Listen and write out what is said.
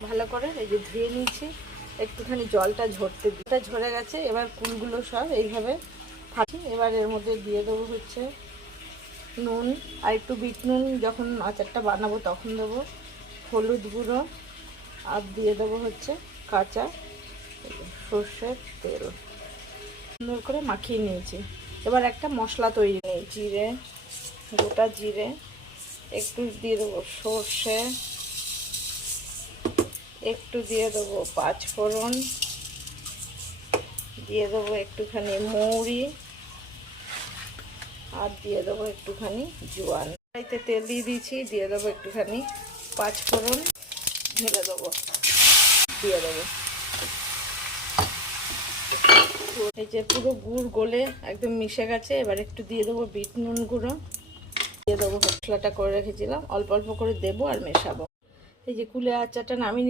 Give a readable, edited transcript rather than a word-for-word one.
ভালো করে এই যে ধুয়ে নিয়েছি, একটুখানি জলটা ঝরতে দিটা ঝরে গেছে। এবার কুলগুলো সব এইভাবে ফাটি। এবার এর মধ্যে দিয়ে দেবো হচ্ছে নুন, আর একটু বিট নুন যখন আচারটা বানাবো তখন দেবো, হলুদ গুঁড়ো, আর দিয়ে দেবো হচ্ছে কাঁচা সর্ষের তেল। সুন্দর করে মাখিয়ে নিয়েছি। এবার একটা মশলা তৈরি নিই, জিরে, গোটা জিরে, একটু দিয়ে দেবো সর্ষে, একটু দিয়ে দেবো পাঁচফোড়ন, দিয়ে দেবো একটুখানি মৌরি, আর দিয়ে দেবো একটুখানি জোয়ান। কড়াইতে তেল দিয়ে দিয়েছি, দিয়ে দেবো একটুখানি পাঁচফোড়ন, ঢেলে দেবো, দিয়ে দেবো। এই যে পুরো গুড় গলে একদম মিশে গেছে। এবার একটু দিয়ে দেবো বিট নুন গুঁড়ো, দিয়ে দেবো মশলাটা করে রেখেছিলাম, অল্প অল্প করে দেবো আর মেশাবো। এই যে কুলে আচারটা নামিয়ে